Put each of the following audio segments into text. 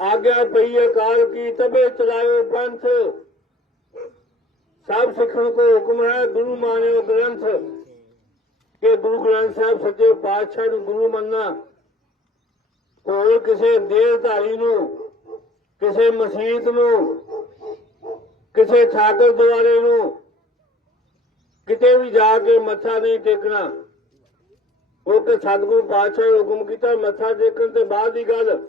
ਆਗਿਆ ਪਈ ਅਕਾਲ ਕੀ, ਤਬੇ ਚਲਾਇਓ ਪੰਥ। ਸਭ ਸਿੱਖਣ ਕੋ ਹੁਕਮ ਹੈ, ਗੁਰੂ ਮਾਨਿਓ ਗ੍ਰੰਥ। ਕਿ ਗੁਰੂ ਗ੍ਰੰਥ ਸਾਹਿਬ ਸੱਚੇ ਪਾਤਸ਼ਾਹ ਨੂੰ ਗੁਰੂ ਮੰਨਣਾ। ਹੋਰ ਕਿਸੇ ਦੇਹਧਾਰੀ ਨੂੰ, ਕਿਸੇ ਮਸੀਤ ਨੂੰ, ਕਿਸੇ ਠਾਕਰ ਦੁਆਰੇ ਨੂੰ, ਕਿਤੇ ਵੀ ਜਾ ਕੇ ਮੱਥਾ ਨਹੀਂ ਟੇਕਣਾ। ਉਹ ਕਿ ਸਤਿਗੁਰੂ ਪਾਤਸ਼ਾਹ ਨੇ ਹੁਕਮ ਕੀਤਾ, ਮੱਥਾ ਟੇਕਣ ਤੇ ਬਾਅਦ ਦੀ ਗੱਲ।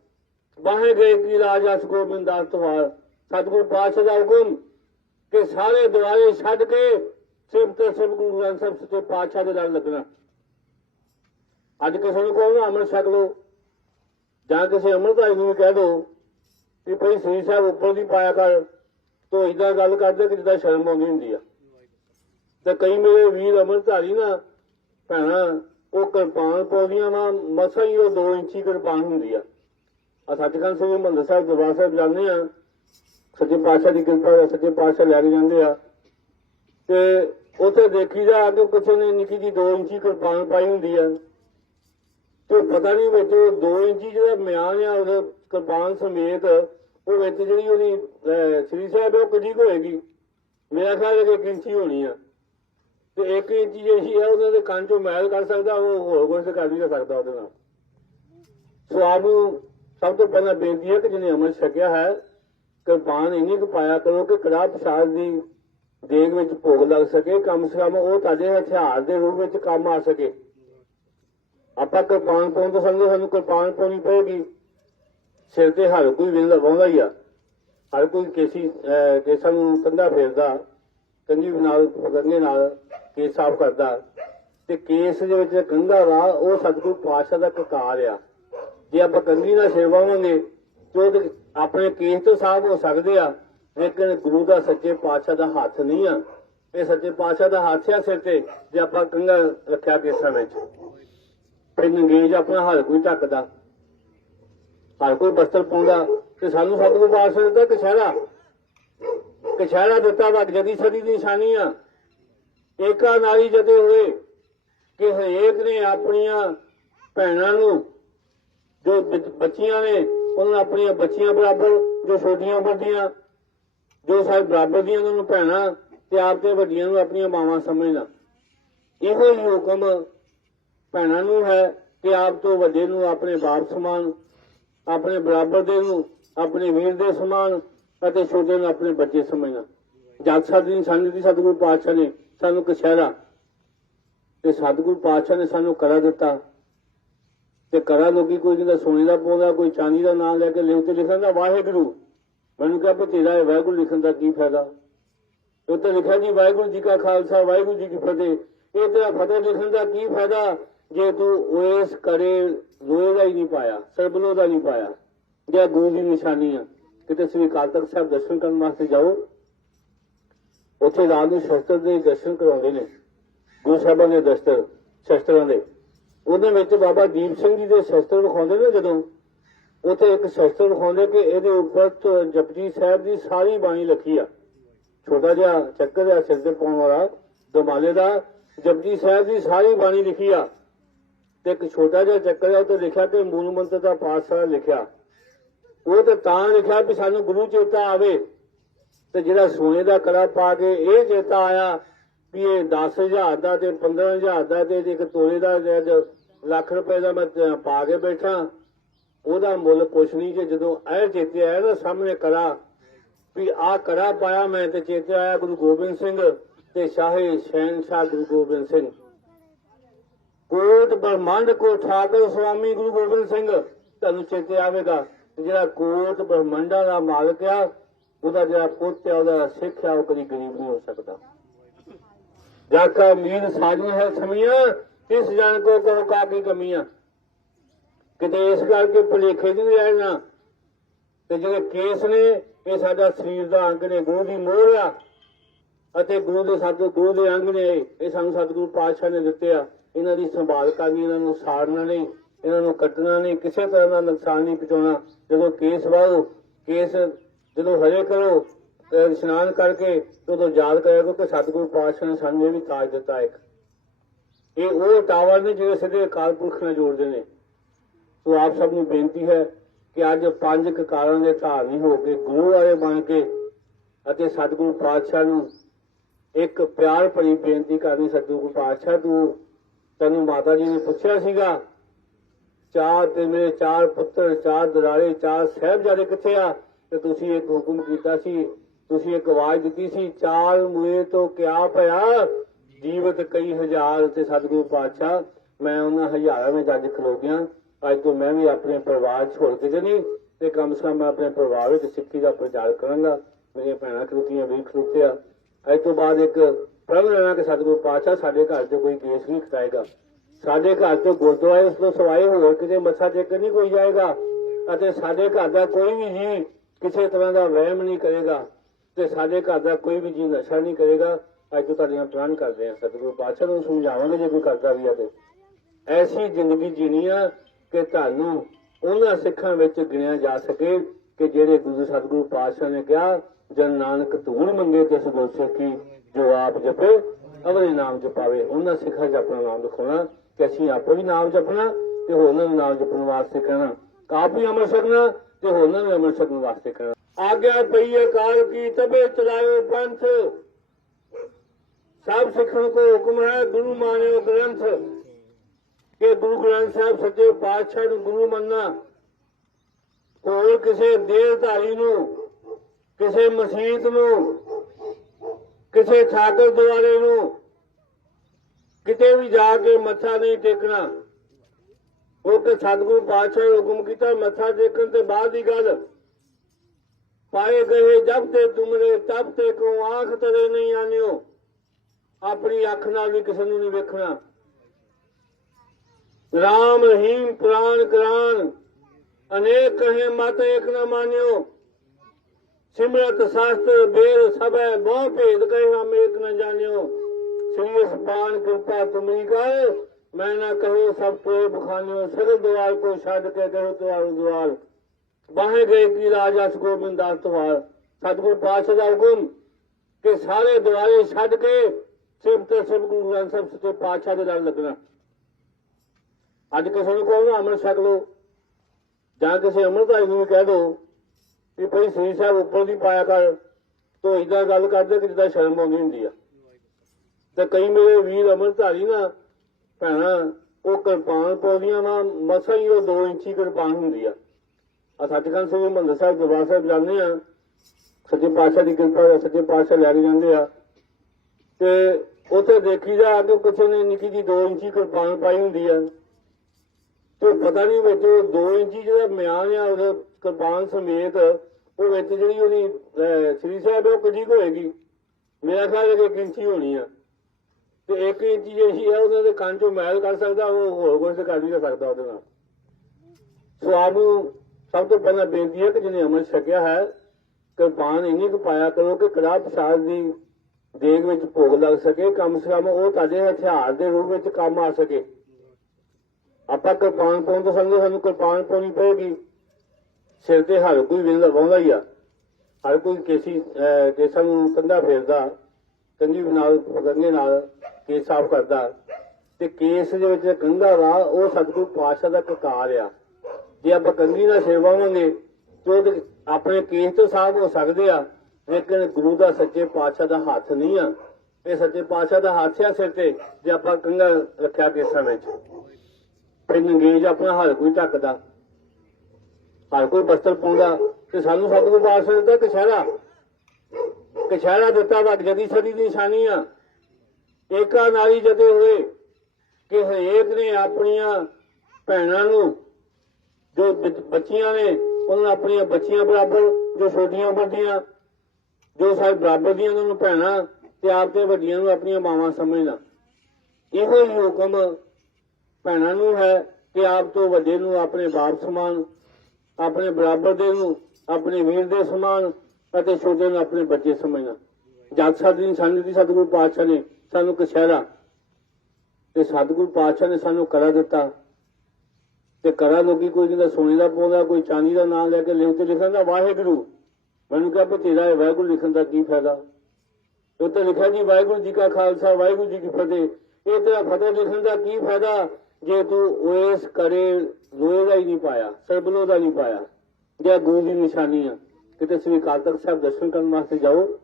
ਬਾਹੇ ਗਏ ਕੀ ਰਾਜਾ ਸ ਗੋਬਿੰਦ ਦਾਸ ਤੁਹਾਰ ਸਤਿਗੁਰ ਪਾਤਸ਼ਾਹ ਦਾ ਹੁਕਮ ਕਿ ਸਾਰੇ ਦੁਆਰੇ ਛੱਡ ਕੇ ਸਿਰਫ ਤੇ ਸਿਰਫ ਗੁਰੂ ਗ੍ਰੰਥ ਸਾਹਿਬ ਸੱਚੇ ਪਾਤਸ਼ਾਹ ਦੇ ਨਾਲ ਲੱਗਣਾ। ਅੱਜ ਕਿਸੇ ਨੂੰ ਕਹੋ ਨਾ ਅੰਮ੍ਰਿਤ ਛਕ ਲਓ। ਜਾਂ ਕਿਸੇ ਅੰਮ੍ਰਿਤਧਾਰੀ ਨੂੰ ਵੀ ਕਹਿ ਦੋ ਕਿ ਭਈ ਸ੍ਰੀ ਸਾਹਿਬ ਉੱਪਰ ਦੀ ਪਾਇਆ ਕਰ, ਤੋ ਇਦਾਂ ਗੱਲ ਕਰਦੇ ਕਿ ਜਿੱਦਾਂ ਸ਼ਰਮ ਆਉਂਦੀ ਹੁੰਦੀ ਆ। ਤੇ ਕਈ ਮੇਰੇ ਵੀਰ ਅੰਮ੍ਰਿਤਧਾਰੀ ਨਾ, ਭੈਣਾ, ਉਹ ਕਿਰਪਾਨ ਪਾਉਂਦੀਆਂ ਵਾ, ਮਸਾਂ ਹੀ ਉਹ 2 ਇੰਚੀ ਕਿਰਪਾਨ ਹੁੰਦੀ ਆ। ਆ ਸੱਚਖੰਡ ਸ੍ਰੀ ਹਰਿਮੰਦਰ ਸਾਹਿਬ, ਦਰਬਾਰ ਸਾਹਿਬ ਜਾਂਦੇ ਆ ਸੱਚੇ ਪਾਤਸ਼ਾਹ ਦੀ ਕਿਰਪਾ ਨਾਲ ਸੱਚੇ ਪਾਤਸ਼ਾਹ ਲੈ ਕੇ ਜਾਂਦੇ ਆ ਤੇ ਉੱਥੇ ਦੇਖੀਦਾ ਕਿ ਕਿਸੇ ਨੇ ਨਿੱਕੀ ਜੀ 2 ਇੰਚੀ ਕਿਰਪਾਨ ਪਾਈ ਹੁੰਦੀ ਆ। ਤੇ ਪਤਾ ਨਹੀਂ ਵਿੱਚ 2 ਇੰਚੀ ਜਿਹੜਾ ਮਿਆਨ ਆ ਉਹ ਕਿਰਪਾਨ ਸਮੇਤ ਉਹ ਵਿੱਚ ਜਿਹੜੀ ਉਹਦੀ ਸ੍ਰੀ ਸਾਹਿਬ ਉਹ ਕਿੰਨੀ ਹੋਏਗੀ। ਮੇਰਾ ਖਿਆਲ ਹੈ ਕਿ ਇੱਕ ਇੰਚੀ ਹੋਣੀ ਆ। ਤੇ ਇੱਕ ਇੰਚੀ ਜਿਹੜੀ ਆ, ਉਹਦੇ ਦੇ ਕੰਨ ਚੋਂ ਮੈਲ ਕਰ ਸਕਦਾ, ਉਹ ਹੋਰ ਕੁਝ ਕਰ ਨਹੀਂ ਸਕਦਾ ਉਹਦੇ ਨਾਲ। ਸੋ ਆਪ ਨੂੰ ਸਭ ਤੋਂ ਪਹਿਲਾਂ ਬੇਨਤੀ ਹੈ ਕਿ ਜਿਹਨੇ ਅਮਰ ਛਕਿਆ ਹੈ, ਕਿਰਪਾਨ ਇੰਨੀ ਕੁ ਪਾਇਆ ਕਰੋ ਕਿ ਕੜਾਹ ਪ੍ਰਸਾਦ ਦੀ ਦੇਗ ਵਿੱਚ ਭੋਗ ਲੱਗ ਸਕੇ, ਕਮ ਸੇ ਕਮ ਉਹ ਤੁਹਾਡੇ ਹਥਿਆਰ ਦੇ ਰੂਪ ਵਿੱਚ ਕੰਮ ਆ ਸਕੇ। ਆਪਾਂ ਕਿਰਪਾਨ ਪਾਉਣ ਤੋਂ ਸਮਝੋ ਸਾਨੂੰ ਕਿਰਪਾਨ ਪਾਉਣੀ ਪਏਗੀ। ਸਿਰ ਤੇ ਹਰ ਕੋਈ ਵਿੰਦਾ ਵਾਉਂਦਾ ਹੀ ਆ। ਹਰ ਕੋਈ ਕੇਸੀ ਕੇਸਾਂ ਨੂੰ ਕੰਧਾ ਫੇਰਦਾ ਕੰਜੀ ਨਾਲ ਕੰਗੇ ਨਾਲ ਕੇਸ ਸਾਫ਼ ਕਰਦਾ। ਤੇ ਕੇਸ ਦੇ ਵਿੱਚ ਕੰਘਾ ਵਾ ਉਹ ਸਤਿਗੁਰੂ ਪਾਤਸ਼ਾਹ ਦਾ ਕਕਾਰ ਆ। ਜੇ ਆਪਾਂ ਕੰਗੀ ਨਾਲ ਸਿਰ ਤੇ ਉਹਦੇ ਆਪਣੇ ਕੇਸ ਤੋਂ ਸਾਫ਼ ਹੋ ਸਕਦੇ ਆ, ਲੇਕਿਨ ਗੁਰੂ ਦਾ ਸੱਚੇ ਪਾਤਸ਼ਾਹ ਦਾ ਹੱਥ ਨਹੀਂ ਆ। ਇਹ ਸੱਚੇ ਪਾਤਸ਼ਾਹ ਦਾ ਹੱਥ ਆ ਸਿਰ ਤੇ, ਜੇ ਆਪਾਂ ਕੰਗਾ ਰੱਖਿਆ ਕੇਸਾਂ ਵਿੱਚ। ਫਿਰ ਨੰਗੇਜ ਆਪਣਾ ਹਰ ਕੋਈ ਢੱਕਦਾ। ਹਰ ਕੋਈ ਬਸਤਰ ਪਾਉਂਦਾ ਤੇ ਸਾਨੂੰ ਸਤਿਗੁਰੂ ਪਾਤਸ਼ਾਹ ਨੇ ਦਿੱਤਾ ਕਛਹਿਰਾ ਦਿੱਤਾ ਵਾ, ਜਦੀ ਸਦੀ ਦੀ ਨਿਸ਼ਾਨੀ ਆ। ਏਕਾ ਨਾਰੀ ਜਦੇ ਹੋਏ, ਕਿ ਹਰੇਕ ਨੇ ਆਪਣੀਆਂ ਭੈਣਾਂ ਨੂੰ ਜੋ ਬੱਚੀਆਂ ਨੇ, ਉਹਨਾਂ ਨੂੰ ਆਪਣੀਆਂ ਬੱਚੀਆਂ ਬਰਾਬਰ, ਜੋ ਛੋਟੀਆਂ ਵੱਡੀਆਂ, ਜੋ ਸਾਰੇ ਬਰਾਬਰ ਦੀਆਂ ਉਹਨਾਂ ਨੂੰ ਭੈਣਾਂ ਤੇ ਆਪ ਤੇ ਵੱਡੀਆਂ ਨੂੰ ਆਪਣੀਆਂ ਮਾਵਾਂ ਸਮਝਣਾ। ਇਹੋ ਹੀ ਹੁਕਮ ਭੈਣਾਂ ਨੂੰ ਹੈ ਕਿ ਆਪ ਤੋਂ ਵੱਡੇ ਨੂੰ ਆਪਣੇ ਬਾਪ ਸਮਾਨ, ਆਪਣੇ ਬਰਾਬਰ ਦੇ ਨੂੰ, ਆਪਣੇ ਵੀਰ ਦੇ ਸਮਾਨ ਅਤੇ ਛੋਟੇ ਨੂੰ ਆਪਣੇ ਬੱਚੇ ਸਮਝਣਾ। ਜਦ ਸਾਡੀ ਨਿਸ਼ਾਨੀ ਦੀ ਸਤਿਗੁਰੂ ਪਾਤਸ਼ਾਹ ਨੇ ਸਾਨੂੰ ਕਛਹਿਰਾ ਤੇ ਸਤਿਗੁਰੂ ਪਾਤਸ਼ਾਹ ਨੇ ਸਾਨੂੰ ਕਰਾ ਦਿੱਤਾ। ਤੇ ਕਰਾਂ ਲੋਕੀ ਕੋਈ ਕਹਿੰਦਾ ਸੋਨੇ ਦਾ ਪਾਉਂਦਾ, ਕੋਈ ਚਾਂਦੀ ਦਾ ਨਾਮ ਲੈ ਕੇ ਲਿਖ ਤੇ ਲਿਖਣ ਦਾ ਵਾਹਿਗੁਰੂ। ਮੈਨੂੰ ਕਿਹਾ ਵੀ ਤੇਰਾ ਵਾਹਿਗੁਰੂ ਲਿਖਣ ਦਾ ਕੀ ਫਾਇਦਾ? ਉਹ ਲਿਖਿਆ ਜੀ, ਵਾਹਿਗੁਰੂ ਜੀ ਕਾ ਖਾਲਸਾ, ਵਾਹਿਗੁਰੂ ਜੀ ਕੀ ਫਤਿਹ। ਇਹ ਤੇਰਾ ਫਤਿਹ ਲਿਖਣ ਦਾ ਕੀ ਫਾਇਦਾ? ਜੇ ਤੂੰ ਓਐਸ ਕਰੇ ਲੋਹੇ ਦਾ ਹੀ ਨਹੀਂ ਪਾਇਆ ਸਰਬਲੋ ਦਾ ਨਹੀਂ ਪਾਇਆ, ਜੇ ਗੁਰੂ ਦੀ ਨਿਸ਼ਾਨੀ ਆ, ਕਿਤੇ ਸ੍ਰੀ ਅਕਾਲ ਤਖਤ ਸਾਹਿਬ ਦਰਸ਼ਨ ਕਰਨ ਵਾਸਤੇ ਜਾਓ। ਉੱਥੇ ਰਾਤ ਨੂੰ ਸ਼ਸਤਰ ਦੇ ਦਰਸ਼ਨ ਕਰਾਉਂਦੇ ਨੇ, ਗੁਰੂ ਸਾਹਿਬਾਂ ਦੇ ਦਸਤਰ ਸ਼ਸਤਰਾਂ ਦੇ। ਉਹਦੇ ਵਿੱਚ ਬਾਬਾ ਦੀਪ ਸਿੰਘ ਜੀ ਦੇ ਸ਼ਸਤਰ ਵਿਖਾਉਂਦੇ ਨੇ ਜਦੋਂ? ਉੱਥੇ ਇੱਕ ਸ਼ਸਤਰ ਵਿਖਾਉਂਦੇ ਕਿ ਇਹਦੇ ਉੱਪਰ ਜਪਜੀ ਸਾਹਿਬ ਦੀ ਸਾਰੀ ਬਾਣੀ ਲਿਖੀ ਆ। ਛੋਟਾ ਜਿਹਾ ਚੱਕਰ ਆ, ਸਿਰ ਤੇ ਪਾਉਣ ਵਾਲਾ, ਦਮਾਲੇ ਦਾ। ਜਪਜੀ ਸਾਹਿਬ ਦੀ ਸਾਰੀ ਬਾਣੀ ਲਿਖੀ ਆ। ਤੇ ਇੱਕ ਛੋਟਾ ਜਿਹਾ ਚੱਕਰ ਆ ਉੱਤੇ ਲਿਖਿਆ ਕਿ ਮੂਲ ਮੰਤਰ ਦਾ ਪਾਠ ਲਿਖਿਆ। ਉਹ ਤੇ ਤਾਂ ਲਿਖਿਆ ਵੀ ਸਾਨੂੰ ਗੁਰੂ ਚੇਤਾ ਆਵੇ। ਤੇ ਜਿਹੜਾ ਸੋਨੇ ਦਾ ਕਲਾ ਪਾ ਕੇ ਇਹ ਚੇਤਾ ਆਇਆ ਵੀ ਇਹ 10000 ਦਾ ਤੇ 15000 ਦਾ ਤੇ ਇੱਕ ਤੋਲੇ ਦਾ ਲੱਖ ਰੁਪਏ ਦਾ ਮੈਂ ਪਾ ਕੇ ਬੈਠਾ। ਉਹਦਾ ਮੁੱਲ ਕੁਛ ਨਹੀਂ ਜੇ ਜਦੋਂ ਇਹ ਚੇਤੇ ਆਇਆ ਨਾ ਸਾਹਮਣੇ ਕੜਾ ਵੀ ਆਹ ਕੜਾ ਪਾਇਆ ਮੈਂ ਤੇ ਚੇਤੇ ਆਇਆ ਗੁਰੂ ਗੋਬਿੰਦ ਸਿੰਘ ਤੇ ਸ਼ਾਹੇ ਸ਼ਹਿਨਸ਼ਾਹ ਗੁਰੂ ਗੋਬਿੰਦ ਸਿੰਘ। ਕੋਟ ਬ੍ਰਹਮੰਡ ਕੋ ਠਾਕਰ ਸੁਆਮੀ ਗੁਰੂ ਗੋਬਿੰਦ ਸਿੰਘ, ਤੁਹਾਨੂੰ ਚੇਤੇ ਆਵੇਗਾ। ਜਿਹੜਾ ਕੋਟ ਬ੍ਰਹਮੰਡਾਂ ਦਾ ਮਾਲਕ ਆ, ਉਹਦਾ ਜਿਹੜਾ ਪੁੱਤ ਆ, ਉਹਦਾ ਸਿੱਖ ਆ, ਉਹ ਕਦੀ ਗਰੀਬ ਨਹੀਂ ਹੋ ਸਕਦਾ। ਜਾਕਾ ਮੀਨ ਸਾਜੀਆਂ ਹੈ ਸਮੀਆਂ ਇਸ ਜਨ ਕੋ ਕਹੋ ਕਾ ਕੀ ਕਮੀਆਂ ਕਿਤੇ ਇਸ ਕਰਕੇ ਭੁਲੇਖੇ ਨਹੀਂ ਰਹਿਣਾ। ਤੇ ਜਿਹੜੇ ਕੇਸ ਨੇ, ਇਹ ਸਾਡਾ ਸਰੀਰ ਦਾ ਅੰਗ ਨੇ, ਗੁਰੂ ਦੀ ਮੋਹਰ ਆ। ਅਤੇ ਗੁਰੂ ਦੇ ਸਤਿ ਗੁਰੂ ਦੇ ਅੰਗ ਨੇ, ਇਹ ਸਾਨੂੰ ਸਤਿਗੁਰੂ ਪਾਤਸ਼ਾਹ ਨੇ ਦਿੱਤੇ ਆ। ਇਹਨਾਂ ਦੀ ਸੰਭਾਲ ਕਰਨੀ, ਇਹਨਾਂ ਨੂੰ ਸਾੜਨਾ ਨਹੀਂ, ਇਹਨਾਂ ਨੂੰ ਕੱਟਣਾ ਨਹੀਂ, ਕਿਸੇ ਤਰ੍ਹਾਂ ਦਾ ਨੁਕਸਾਨ ਨਹੀਂ ਪਹੁੰਚਾਉਣਾ। ਜਦੋਂ ਕੇਸ ਵਾਹੋ ਕੇਸ ਜਦੋਂ ਹਰੇ ਕਰੋ ਇਸ਼ਨਾਨ ਕਰਕੇ, ਉਦੋਂ ਯਾਦ ਕਰਿਆ ਕਰੋ ਕਿ ਸਤਿਗੁਰੂ ਪਾਤਸ਼ਾਹ ਨੇ ਸਾਨੂੰ ਇਹ ਵੀ ਤਾਜ ਦਿੱਤਾ ਇੱਕ। ਇਹ ਉਹ ਟਾਵਰ ਨੇ ਜਿਹੜੇ ਸਿੱਧੇ ਅਕਾਲ ਪੁਰਖ ਨਾਲ ਜੋੜਦੇ ਨੇ। ਸੋ ਆਪ ਸਭ ਨੂੰ ਬੇਨਤੀ ਹੈ ਕਿ ਅੱਜ ਪੰਜ ਕਕਾਰਾਂ ਦੇ ਧਾਰਨੀ ਹੋ ਕੇ, ਗੁਰੂ ਵਾਲੇ ਬਣ ਕੇ ਅਤੇ ਸਤਿਗੁਰੂ ਪਾਤਸ਼ਾਹ ਨੂੰ ਇੱਕ ਪਿਆਰ ਭਰੀ ਬੇਨਤੀ ਕਰਨੀ। ਸਤਿਗੁਰੂ ਪਾਤਸ਼ਾਹ, ਤੂੰ ਤੈਨੂੰ ਮਾਤਾ ਜੀ ਨੇ ਪੁੱਛਿਆ ਸੀਗਾ, ਚਾਰ ਤੇ ਮੇਰੇ ਚਾਰ ਪੁੱਤਰ, ਚਾਰ ਦਰਾੜੇ ਚਾਰ ਸਾਹਿਬਜ਼ਾਦੇ ਕਿੱਥੇ ਆ? ਤੇ ਤੁਸੀਂ ਇੱਕ ਹੁਕਮ ਕੀਤਾ ਸੀ, ਤੁਸੀਂ ਇੱਕ ਆਵਾਜ਼ ਦਿੱਤੀ ਸੀ, ਚਾਲ ਮੂਏ ਤੋਂ ਕਿਆ ਭਇਆ ਜੀਵਤ ਕਈ ਹਜ਼ਾਰ ਤੇ ਸਤਿਗੁਰੂ ਪਾਤਸ਼ਾਹ, ਮੈਂ ਉਹਨਾਂ ਹਜ਼ਾਰਾਂ ਵਿੱਚ ਅੱਜ ਖਲੋ ਗਿਆ। ਅੱਜ ਤੋਂ ਮੈਂ ਵੀ ਆਪਣੇ ਪਰਿਵਾਰ ਛੋੜ ਕੇ ਤੇ ਨਹੀਂ ਤੇ ਕਮ ਸੇ ਕਮ ਮੈਂ ਆਪਣੇ ਪਰਿਵਾਰ ਵਿੱਚ ਸਿੱਖੀ ਦਾ ਪ੍ਰਚਾਰ ਕਰਾਂਗਾ। ਮੇਰੀਆਂ ਭੈਣਾਂ ਖਲੋਤੀਆਂ ਵੀ ਖਲੋਤਿਆ। ਅੱਜ ਤੋਂ ਬਾਅਦ ਇੱਕ ਪ੍ਰਭ ਲੈਣਾ ਸਤਿਗੁਰੂ ਪਾਤਸ਼ਾਹ, ਸਾਡੇ ਘਰ 'ਚ ਕੋਈ ਕੇਸ ਨਹੀਂ ਖਟਾਏਗਾ। ਸਾਡੇ ਘਰ 'ਚ ਗੁਰਦੁਆਰੇ ਉਸ ਤੋਂ ਸਵਾਏ ਹੋਰ ਕਿਤੇ ਮੱਥਾ ਟੇਕਣ ਨਹੀਂ ਕੋਈ ਜਾਏਗਾ ਅਤੇ ਸਾਡੇ ਘਰ ਦਾ ਕੋਈ ਵੀ ਜੀ ਕਿਸੇ ਤਰ੍ਹਾਂ ਦਾ ਵਹਿਮ ਨਹੀਂ ਕਰੇਗਾ ਤੇ ਸਾਡੇ ਘਰ ਦਾ ਕੋਈ ਵੀ ਜੀ ਨਸ਼ਾ ਨਹੀਂ ਕਰੇਗਾ। ਅੱਜ ਤੋਂ ਤੁਹਾਡੀਆਂ ਪ੍ਰਣ ਕਰਦੇ ਆ ਸਤਿਗੁਰੂ ਪਾਤਸ਼ਾਹ ਨੂੰ ਸਮਝਾਵਾਂਗੇ ਜੇ ਕੋਈ ਕਰਦਾ ਵੀ ਆ ਤੇ। ਐਸੀ ਜ਼ਿੰਦਗੀ ਜੀਣੀ ਆ ਕਿ ਤੁਹਾਨੂੰ ਉਹਨਾਂ ਸਿੱਖਾਂ ਵਿੱਚ ਗਿਣਿਆ ਜਾ ਸਕੇ ਕਿ ਜਿਹੜੇ ਗੁਰੂ ਸਤਿਗੁਰੂ ਪਾਤਸ਼ਾਹ ਨੇ ਕਿਹਾ, ਜਨ ਨਾਨਕ ਧੂੜ ਮੰਗੇ ਤੇ ਸਗੋਂ ਸਿੱਖੀ, ਜੋ ਆਪ ਜਪੇ ਅਵਰੇ ਨਾਮ ਜਪਾਵੇ। ਉਹਨਾਂ ਸਿੱਖਾਂ 'ਚ ਆਪਣਾ ਨਾਮ ਲਿਖਾਉਣਾ, ਕਿ ਅਸੀਂ ਆਪੋ ਵੀ ਨਾਮ ਜਪਣਾ ਤੇ ਹੋਰਨਾਂ ਨੂੰ ਨਾਮ ਜਪਣ ਵਾਸਤੇ ਕਹਿਣਾ। ਆਪ ਵੀ ਅਮਰ ਛਕਣਾ ਤੇ ਹੋਰਨਾਂ ਨੂੰ ਅਮਰ ਛਕਣ ਵਾਸਤੇ ਕਹਿਣਾ। ਆਗਿਆ ਪਈ ਅਕਾਲ ਕੀ ਤਬੇ ਚਲਾਇਓ ਪੰਥ ਸਭ ਸਿੱਖਣ ਕੋ ਹੁਕਮ ਹੈ, ਗੁਰੂ ਮਾਨਿਓ ਗ੍ਰੰਥ, ਕਿ ਗੁਰੂ ਗ੍ਰੰਥ ਸਾਹਿਬ ਸੱਚੇ ਪਾਤਸ਼ਾਹ ਨੂੰ ਗੁਰੂ ਮੰਨਣਾ। ਹੋਰ ਕਿਸੇ ਦੇਹਧਾਰੀ ਨੂੰ, ਕਿਸੇ ਮਸੀਤ ਨੂੰ, ਕਿਸੇ ਠਾਕਰ ਦੁਆਰੇ ਨੂੰ, ਕਿਤੇ ਵੀ ਜਾ ਕੇ ਮੱਥਾ ਨਹੀਂ ਟੇਕਣਾ। ਉਹ ਕਿ ਸਤਿਗੁਰੂ ਪਾਤਸ਼ਾਹ ਨੇ ਹੁਕਮ ਕੀਤਾ, ਮੱਥਾ ਟੇਕਣ ਤੇ ਬਾਅਦ ਦੀ ਗੱਲ। ਪਾਏ ਗਏ ਜਬ ਤੇ ਤੁਮਰੇ, ਤਬ ਤੇ ਕੋ ਆਂਖ ਤਰੇ ਨਹੀਂ ਆਨਿਓ? ਆਪਣੀ ਅੱਖ ਨਾਲ ਵੀ ਕਿਸੇ ਨੂੰ ਨਹੀਂ ਵੇਖਣਾ। ਰਾਮ ਰਹੀਮ ਪੁਰਾਨ ਕਰਾਨ ਅਨੇਕ ਕਹੇ ਮਤ ਇੱਕ ਨਾ ਮਾਨਿਓ। ਸਿਮਰਤ ਸ਼ਾਸਤਰ ਬੇਰ ਸਭੈ ਬਹੁ ਭੇਦ ਕਹੇ ਹਮ ਇੱਕ ਨ ਜਾਣਿਓ। ਸ੍ਰੀ ਸਪਾਨ ਕਿਰਪਾ ਤੁਮਰੀ ਕਰ। ਮੈਂ ਨਾ ਕਹੋ ਸਭ ਤੋਏ ਬਖਾਨਿਓ। ਸਿਰ ਦੁਆਰ ਕੋ ਛੱਡ ਕੇ ਕਹੋ ਤੁਹਾਰ ਦੁਆਰ ਬਾਹੇ ਗਏ ਕੀ ਰਾਜ ਅਸ ਗੋਬਿੰਦ ਦਾਸ ਤੁਹਾਰ ਸਤਿਗੁਰ ਪਾਤਸ਼ਾਹ ਦਾ ਹੁਕਮ ਕਿ ਸਾਰੇ ਦੁਆਰੇ ਛੱਡ ਕੇ ਸਿਰਫ ਤੇ ਸਿਰਫ ਗੁਰੂ ਗ੍ਰੰਥ ਸਾਹਿਬ ਸੱਚੇ ਪਾਤਸ਼ਾਹ ਦੇ ਨਾਲ ਲੱਗਣਾ। ਅੱਜ ਕਿਸੇ ਨੂੰ ਕਹੋ ਨਾ ਛਕ ਲਓ। ਜਾਂ ਕਿਸੇ ਅੰਮ੍ਰਿਤਧਾਰੀ ਨੂੰ ਵੀ ਕਹਿ ਦੋ ਵੀ ਭਈ ਸ੍ਰੀ ਸਾਹਿਬ ਉੱਪਰ ਦੀ ਪਾਇਆ ਕਰ, ਤੋ ਇਦਾਂ ਗੱਲ ਕਰਦੇ ਕਿ ਜਿੱਦਾਂ ਸ਼ਰਮ ਆਉਂਦੀ ਹੁੰਦੀ ਆ। ਤੇ ਕਈ ਮੇਰੇ ਵੀਰ ਅੰਮ੍ਰਿਤਧਾਰੀ ਨਾ, ਭੈਣਾਂ, ਉਹ ਕਿਰਪਾਨ ਪਾਉਂਦੀਆਂ ਨਾ ਮਸਾ ਹੀ ਉਹ 2 ਇੰਚੀ ਕਿਰਪਾਨ ਹੁੰਦੀ ਆ। ਆ ਸੱਚਖੰਡ ਸਿੰਘ ਹਰਿਮੰਦਰ ਸਾਹਿਬ ਦਰਬਾਰ ਸਾਹਿਬ ਜਾਂਦੇ ਆ, ਸੱਚੇ ਪਾਤਸ਼ਾਹ ਦੀ ਕਿਰਪਾ ਨਾਲ ਸੱਚੇ ਪਾਤਸ਼ਾਹ ਲੈ ਕੇ ਜਾਂਦੇ ਆ। ਤੇ ਉੱਥੇ ਦੇਖੀ ਜਾ ਕਿ ਕਿਸੇ ਨੇ ਨਿੱਕੀ ਜੀ 2 ਇੰਚੀ ਕਿਰਪਾਨ ਪਾਈ ਹੁੰਦੀ ਆ। ਤੇ ਪਤਾ ਨਹੀਂ ਵਿੱਚ 2 ਇੰਚੀ ਜਿਹੜਾ ਮਿਆਨ ਆ ਉਹ ਕਿਰਪਾਨ ਸਮੇਤ ਉਹ ਵਿੱਚ ਜਿਹੜੀ ਉਹਦੀ ਸ੍ਰੀ ਸਾਹਿਬ ਉਹ ਕਿੰਨੀ ਹੋਏਗੀ। ਮੇਰਾ ਖਿਆਲ ਹੈ ਕਿ ਇੰਚੀ ਹੋਣੀ ਆ। ਤੇ ਇੱਕ ਇੰਚੀ ਜਿਹੜੀ ਆ ਉਹਨਾਂ ਦੇ ਕੰਨ ਚੋਂ ਮੈਲ ਕਰ ਸਕਦਾ, ਉਹ ਹੋਰ ਕੁਝ ਕਰ ਵੀ ਨਹੀਂ ਸਕਦਾ ਉਹਦੇ ਨਾਲ। ਸੋ ਆਪ ਨੂੰ ਸਭ ਤੋਂ ਪਹਿਲਾਂ ਬੇਨਤੀ ਹੈ ਕਿ ਜਿਹਨੇ ਅਮਰ ਛਕਿਆ ਹੈ, ਕਿਰਪਾਨ ਇੰਨੀ ਕੁ ਪਾਇਆ ਕਰੋ ਕਿ ਕੜਾਹ ਪ੍ਰਸਾਦ ਦੀ ਦੇਗ ਵਿੱਚ ਭੋਗ ਲੱਗ ਸਕੇ, ਕਮ ਸੇ ਕਮ ਉਹ ਤੁਹਾਡੇ ਹਥਿਆਰ ਦੇ ਰੂਪ ਵਿੱਚ ਕੰਮ ਆ ਸਕੇ। ਆਪਾਂ ਕਿਰਪਾਨ ਪਾਉਣ ਤੋਂ ਸਮਝੋ, ਸਾਨੂੰ ਕਿਰਪਾਨ ਪਾਉਣੀ ਪਏਗੀ। ਸਿਰ ਤੇ ਹਰ ਕੋਈ ਵਿੰਦਾ ਵਾਉਂਦਾ ਹੀ ਆ। ਹਰ ਕੋਈ ਕੇਸੀ ਕੇਸਾਂ ਨੂੰ ਕੰਧਾ ਫੇਰਦਾ ਕੰਘੀ ਨਾਲ ਕੰਘੇ ਨਾਲ ਕੇਸ ਸਾਫ਼ ਕਰਦਾ। ਤੇ ਕੇਸ ਦੇ ਵਿੱਚ ਕੰਘਾ ਵਾ ਉਹ ਸਤਿਗੁਰੂ ਪਾਤਸ਼ਾਹ ਦਾ ਕਕਾਰ ਆ। ਜੇ ਆਪਾਂ ਕੰਘੀ ਨਾਲ ਸਿਰ ਤੇ ਉਹ ਤੇ ਆਪਣੇ ਕੇਸ ਤੋਂ ਸਾਫ਼ ਹੋ ਸਕਦੇ ਆ। ਲੇਕਿਨ ਗੁਰੂ ਦਾ ਸੱਚੇ ਪਾਤਸ਼ਾਹ ਦਾ ਹੱਥ ਨਹੀਂ ਆ। ਇਹ ਸੱਚੇ ਪਾਤਸ਼ਾਹ ਦਾ ਹੱਥ ਆ ਸਿਰ ਤੇ, ਜੇ ਆਪਾਂ ਕੰਘਾ ਰੱਖਿਆ ਕੇਸਾਂ ਵਿੱਚ। ਤੇ ਨੰਗੇਜ ਆਪਣਾ ਹਰ ਕੋਈ ਢੱਕਦਾ। ਹਰ ਕੋਈ ਬਸਤਰ ਪਾਉਂਦਾ। ਤੇ ਸਾਨੂੰ ਸਤਿਗੁਰੂ ਪਾਤਸ਼ਾਹ ਦਿੱਤਾ ਕਛਹਿਰਾ। ਕਛਹਿਰਾ ਦਿੱਤਾ ਵਾ ਜਗੀ ਸਦੀ ਦੀ ਨਿਸ਼ਾਨੀ ਆ। ਏਕਾ ਨਾਰੀ ਜਤੇ ਹੋਏ, ਕਿ ਹਰੇਕ ਨੇ ਆਪਣੀਆਂ ਭੈਣਾਂ ਨੂੰ, ਜੋ ਬੱਚੀਆਂ ਨੇ, ਉਹਨਾਂ ਨੂੰ ਆਪਣੀਆਂ ਬੱਚੀਆਂ ਬਰਾਬਰ, ਜੋ ਛੋਟੀਆਂ ਵੱਡੀਆਂ ਜੋ ਸਾਰੇ ਬਰਾਬਰ ਦੀਆਂ ਉਹਨਾਂ ਨੂੰ ਭੈਣਾਂ ਤੇ ਆਪ ਤੇ ਵੱਡੀਆਂ ਨੂੰ ਆਪਣੀਆਂ ਮਾਵਾਂ ਸਮਝਣਾ ਇਹੋ ਹੀ ਹੁਕਮ ਭੈਣਾਂ ਨੂੰ ਹੈ ਕਿ ਆਪ ਤੋਂ ਵੱਡੇ ਨੂੰ ਆਪਣੇ ਬਾਪ ਸਮਾਨ, ਆਪਣੇ ਬਰਾਬਰ ਦੇ ਨੂੰ ਆਪਣੇ ਵੀਰ ਦੇ ਸਮਾਨ ਅਤੇ ਛੋਟੇ ਨੂੰ ਆਪਣੇ ਬੱਚੇ ਸਮਝਣਾ। ਜਦ ਸਾਡੀ ਨਿਸ਼ਾਨੀ ਦਿੱਤੀ, ਸਤਿਗੁਰੂ ਪਾਤਸ਼ਾਹ ਨੇ ਸਾਨੂੰ ਕਛਹਿਰਾ ਤੇ ਸਤਿਗੁਰੂ ਪਾਤਸ਼ਾਹ ਨੇ ਸਾਨੂੰ ਕਰਾ ਦਿੱਤਾ ਤੇ ਕਰਾ ਲੋਕੀ ਕੋਈ ਕਹਿੰਦਾ ਸੋਨੇ ਦਾ ਪਾਉਂਦਾ ਕੋਈ ਚਾਂਦੀ ਦਾ ਨਾਮ ਲੈ ਕੇ ਲਿਖ ਤੇ ਲਿਖਣ ਦਾ ਵਾਹਿਗੁਰੂ। ਮੈਨੂੰ ਕਿਹਾ ਤੇਰਾ ਇਹ ਵਾਹਿਗੁਰੂ ਲਿਖਣ ਦਾ ਕੀ ਫਾਇਦਾ? ਉੱਤੇ ਲਿਖਿਆ ਜੀ, ਵਾਹਿਗੁਰੂ ਜੀ ਕਾ ਖਾਲਸਾ, ਵਾਹਿਗੁਰੂ ਜੀ ਕੀ ਫਤਿਹ। ਇਹ ਤੇਰਾ ਫਤਿਹ ਲਿਖਣ ਦਾ ਕੀ ਫਾਇਦਾ? ਜੇ ਤੂੰ ਓਐਸ ਕਰੇ ਲੋਹੇ ਦਾ ਹੀ ਨਹੀਂ ਪਾਇਆ ਸਰਬਲੋ ਦਾ ਨਹੀਂ ਪਾਇਆ। ਜੇ ਗੁਰੂ ਦੀ ਨਿਸ਼ਾਨੀ ਆ, ਕਿਤੇ ਸ੍ਰੀ ਅਕਾਲ ਤਖਤ ਸਾਹਿਬ ਦਰਸ਼ਨ ਕਰਨ ਵਾਸਤੇ ਜਾਓ,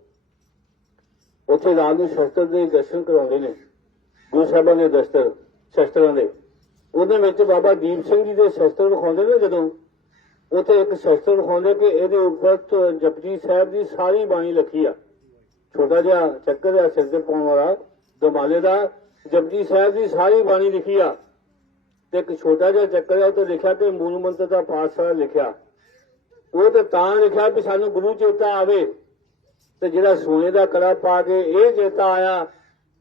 ਉੱਥੇ ਰਾਤ ਨੂੰ ਸ਼ਸਤਰ ਦੇ ਦਰਸ਼ਨ ਕਰਾਉਂਦੇ ਨੇ, ਗੁਰੂ ਸਾਹਿਬਾਂ ਦੇ ਦਸਤਰ ਸ਼ਸਤਰਾਂ ਦੇ। ਉਹਦੇ ਵਿੱਚ ਬਾਬਾ ਦੀਪ ਸਿੰਘ ਜੀ ਦੇ ਸ਼ਸਤਰ ਵਿਖਾਉਂਦੇ ਨੇ ਜਦੋਂ? ਉਥੇ ਇੱਕ ਸ਼ਸਤਰ ਵਿਖਾਉਂਦੇ ਕਿ ਇਹਦੇ ਉੱਪਰ ਜਪਜੀ ਸਾਹਿਬ ਦੀ ਸਾਰੀ ਬਾਣੀ ਲਿਖੀ ਆ। ਛੋਟਾ ਜਿਹਾ ਚੱਕਰ ਆ ਸਿਰ ਤੇ ਪਾਉਣ ਵਾਲਾ ਦਮਾਲੇ ਦਾ। ਜਪਜੀ ਸਾਹਿਬ ਦੀ ਸਾਰੀ ਬਾਣੀ ਲਿਖੀ ਆ। ਤੇ ਇੱਕ ਛੋਟਾ ਜਿਹਾ ਚੱਕਰ ਆ ਉੱਤੇ ਲਿਖਿਆ ਕਿ ਮੂਲ ਮੰਤਰ ਦਾ ਪਾਠਸ਼ਾਲਾ ਲਿਖਿਆ। ਉਹ ਤੇ ਤਾਂ ਲਿਖਿਆ ਵੀ ਸਾਨੂੰ ਗੁਰੂ ਚੇਤਾ ਆਵੇ। ਤੇ ਜਿਹੜਾ ਸੋਨੇ ਦਾ ਕੜਾ ਪਾ ਕੇ ਇਹ ਚੇਤਾ ਆਇਆ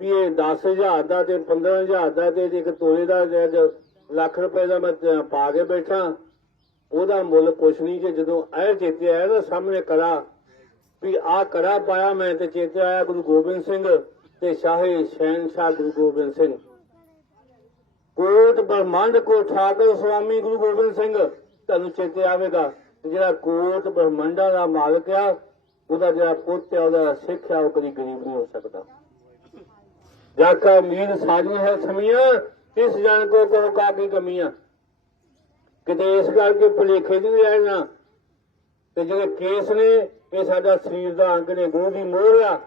ਵੀ ਇਹ 10000 ਦਾ ਤੇ 15000 ਦਾ ਤੇ ਇੱਕ ਤੋਲੇ ਦਾ ਲੱਖ ਰੁਪਏ ਦਾ ਮੈਂ ਪਾ ਕੇ ਬੈਠਾ। ਉਹਦਾ ਮੁੱਲ ਕੁਛ ਨਹੀਂ ਜੇ ਜਦੋਂ ਇਹ ਚੇਤੇ ਆਇਆ ਨਾ ਸਾਹਮਣੇ ਕੜਾ ਵੀ ਆਹ ਕੜਾ ਪਾਇਆ ਮੈਂ ਤੇ ਚੇਤੇ ਆਇਆ ਗੁਰੂ ਗੋਬਿੰਦ ਸਿੰਘ ਤੇ ਸ਼ਾਹੇ ਸ਼ਹਿਨਸ਼ਾਹ ਗੁਰੂ ਗੋਬਿੰਦ ਸਿੰਘ। ਕੋਟ ਬ੍ਰਹਮੰਡ ਕੋ ਠਾਕਰ ਸੁਆਮੀ ਗੁਰੂ ਗੋਬਿੰਦ ਸਿੰਘ, ਤੁਹਾਨੂੰ ਚੇਤੇ ਆਵੇਗਾ। ਜਿਹੜਾ ਕੋਟ ਬ੍ਰਹਮੰਡਾਂ ਦਾ ਮਾਲਕ ਆ, ਉਹਦਾ ਜਿਹੜਾ ਪੁੱਤ ਆ, ਉਹਦਾ ਸਿੱਖ ਆ, ਉਹ ਕਦੀ ਗਰੀਬ ਨਹੀਂ ਹੋ ਸਕਦਾ। ਜਾਕਾ ਮੀਨ ਸਾਜਨ ਹੈ ਸਮੀਆਂ ਇਸ ਜਨ ਕੋ ਕੋ ਕਾ ਕੀ ਕਮੀਆਂ। ਕਿਤੇ ਇਸ ਕਰਕੇ ਭੁਲੇਖੇ ਨਹੀਂ ਰਹਿਣਾ ਤੇ ਜਿਹੜੇ ਕੇਸ ਨੇ, ਇਹ ਸਾਡਾ ਸਰੀਰ ਦਾ ਅੰਗ ਨੇ ਗੁਰੂ ਦੀ ਮੋਹਰ ਆ।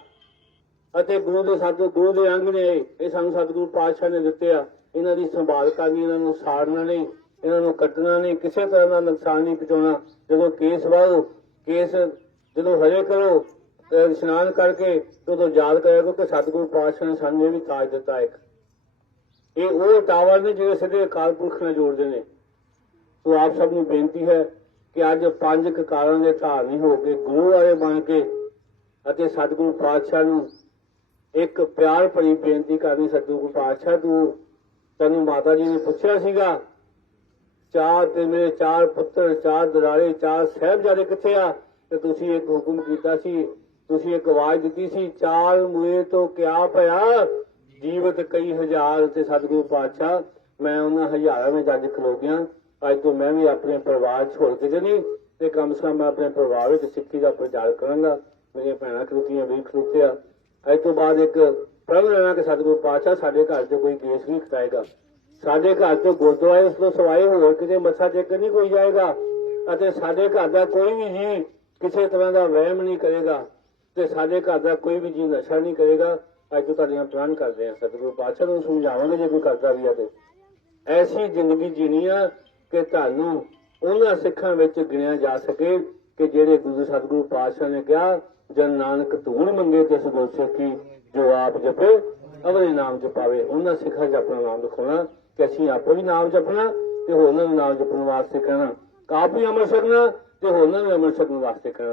ਅਤੇ ਗੁਰੂ ਦੇ ਸਤਿ ਗੁਰੂ ਦੇ ਅੰਗ ਨੇ, ਇਹ ਸਾਨੂੰ ਸਤਿਗੁਰੂ ਪਾਤਸ਼ਾਹ ਨੇ ਦਿੱਤੇ ਆ। ਇਹਨਾਂ ਦੀ ਸੰਭਾਲ ਕਰਨੀ, ਇਹਨਾਂ ਨੂੰ ਸਾੜਨਾ ਨਹੀਂ, ਇਹਨਾਂ ਨੂੰ ਕੱਟਣਾ ਨਹੀਂ, ਕਿਸੇ ਤਰ੍ਹਾਂ ਦਾ ਨੁਕਸਾਨ ਨਹੀਂ ਪਹੁੰਚਾਉਣਾ। ਜਦੋਂ ਕੇਸ ਵਾਹੋ ਕੇਸ ਜਦੋਂ ਹਰੇ ਕਰੋ ਇਸ਼ਨਾਨ ਕਰਕੇ ਉਦੋਂ ਯਾਦ ਕਰਿਆ ਕਰੋ ਕਿ ਸਤਿਗੁਰੂ ਪਾਤਸ਼ਾਹ ਨੇ ਸਾਨੂੰ ਇਹ ਵੀ ਤਾਜ ਦਿੱਤਾ ਇੱਕ। ਇਹ ਉਹ ਟਾਵਰ ਨੇ ਜਿਹੜੇ ਸਿੱਧੇ ਅਕਾਲ ਪੁਰਖ ਨਾਲ ਜੋੜਦੇ ਨੇ। ਸੋ ਆਪ ਸਭ ਨੂੰ ਬੇਨਤੀ ਹੈ ਕਿ ਅੱਜ ਪੰਜ ਕਕਾਰਾਂ ਦੇ ਧਾਰਨੀ ਹੋ ਕੇ ਗੁਰੂ ਵਾਲੇ ਬਣ ਕੇ ਅਤੇ ਸਤਿਗੁਰੂ ਪਾਤਸ਼ਾਹ ਨੂੰ ਇੱਕ ਪਿਆਰ ਭਰੀ ਬੇਨਤੀ ਕਰਨੀ ਸਤਿਗੁਰੂ ਪਾਤਸ਼ਾਹ ਤੂੰ। ਤੈਨੂੰ ਮਾਤਾ ਜੀ ਨੇ ਪੁੱਛਿਆ ਸੀਗਾ, ਚਾਰ ਤੇ ਮੇਰੇ ਚਾਰ ਪੁੱਤਰ, ਚਾਰ ਦਰਾੜੇ ਚਾਰ ਸਾਹਿਬਜ਼ਾਦੇ ਕਿੱਥੇ ਆ? ਤੇ ਤੁਸੀਂ ਇੱਕ ਹੁਕਮ ਕੀਤਾ ਸੀ, ਤੁਸੀਂ ਇੱਕ ਆਵਾਜ਼ ਦਿੱਤੀ ਸੀ ਚਾਰ ਮੂਏ ਤੋਂ ਕਿਆ ਭਇਆ ਜੀਵਤ ਕਈ ਹਜ਼ਾਰ ਤੇ ਸਤਿਗੁਰੂ ਪਾਤਸ਼ਾਹ, ਮੈਂ ਉਹਨਾਂ ਹਜ਼ਾਰਾਂ ਵਿੱਚ ਜੱਜ ਖਲੋ ਗਿਆ। ਅੱਜ ਤੋਂ ਮੈਂ ਵੀ ਆਪਣੇ ਪਰਿਵਾਰ ਛੋੜ ਕੇ ਜਣੀ ਤੇ ਕਮ ਸੇ ਕਮ ਮੈਂ ਆਪਣੇ ਪਰਿਵਾਰ ਵਿੱਚ ਸਿੱਖੀ ਦਾ ਪ੍ਰਚਾਰ ਕਰਾਂਗਾ। ਮੇਰੀਆਂ ਭੈਣਾਂ ਖਲੋਤੀਆਂ ਵੀ ਖਲੋਤੇ ਅੱਜ ਤੋਂ ਬਾਅਦ ਇੱਕ ਪ੍ਰਭ ਲੈਣਾ ਕਿ ਸਤਿਗੁਰੂ ਪਾਤਸ਼ਾਹ ਸਾਡੇ ਘਰ 'ਚ ਕੋਈ ਕੇਸ ਨਹੀਂ ਖਟਾਏਗਾ। ਸਾਡੇ ਘਰ 'ਚ ਗੁਰਦੁਆਰੇ ਉਸ ਤੋਂ ਸਵਾਏ ਹੋਰ ਕਿਤੇ ਮੱਥਾ ਟੇਕ ਨਹੀਂ ਕੋਈ ਜਾਏਗਾ। ਅਤੇ ਸਾਡੇ ਘਰ ਦਾ ਕੋਈ ਵੀ ਜੀ ਕਿਸੇ ਤਰ੍ਹਾਂ ਦਾ ਵਹਿਮ ਨਹੀਂ ਕਰੇਗਾ। ਤੇ ਸਾਡੇ ਘਰ ਦਾ ਕੋਈ ਵੀ ਜੀ ਨਸ਼ਾ ਨਹੀਂ ਕਰੇਗਾ। ਅੱਜ ਤੋਂ ਤੁਹਾਡੀਆਂ ਪ੍ਰਣ ਕਰਦੇ ਆ ਸਤਿਗੁਰੂ ਪਾਤਸ਼ਾਹ ਨੂੰ ਸਮਝਾਵਾਂਗੇ ਜੇ ਕੋਈ ਕਰਦਾ ਵੀ ਆ ਤੇ। ਐਸੀ ਜ਼ਿੰਦਗੀ ਜੀਣੀ ਆ ਕਿ ਤੁਹਾਨੂੰ ਉਹਨਾਂ ਸਿੱਖਾਂ ਵਿੱਚ ਗਿਣਿਆ ਜਾ ਸਕੇ ਕਿ ਜਿਹੜੇ ਗੁਰੂ ਸਤਿਗੁਰੂ ਪਾਤਸ਼ਾਹ ਨੇ ਕਿਹਾ, ਜਨ ਨਾਨਕ ਧੂਣ ਮੰਗੇ ਤੇ ਸਗੋਂ ਸਿੱਖੀ ਜੋ ਆਪ ਜਪੇ ਅਵਰੇ ਨਾਮ ਜਪਾਵੇ। ਉਹਨਾਂ ਸਿੱਖਾਂ 'ਚ ਆਪਣਾ ਨਾਮ ਲਿਖਾਉਣਾ ਕਿ ਅਸੀਂ ਆਪੋ ਵੀ ਨਾਮ ਜਪਣਾ ਤੇ ਹੋਰਨਾਂ ਨੂੰ ਨਾਮ ਜਪਣ ਵਾਸਤੇ ਕਹਿਣਾ। ਆਪ ਵੀ ਅਮਰ ਸਕਣਾ ਤੇ ਹੋਰਨਾਂ ਨੂੰ ਅਮਰ ਸਕਣ ਵਾਸਤੇ ਕਹਿਣਾ।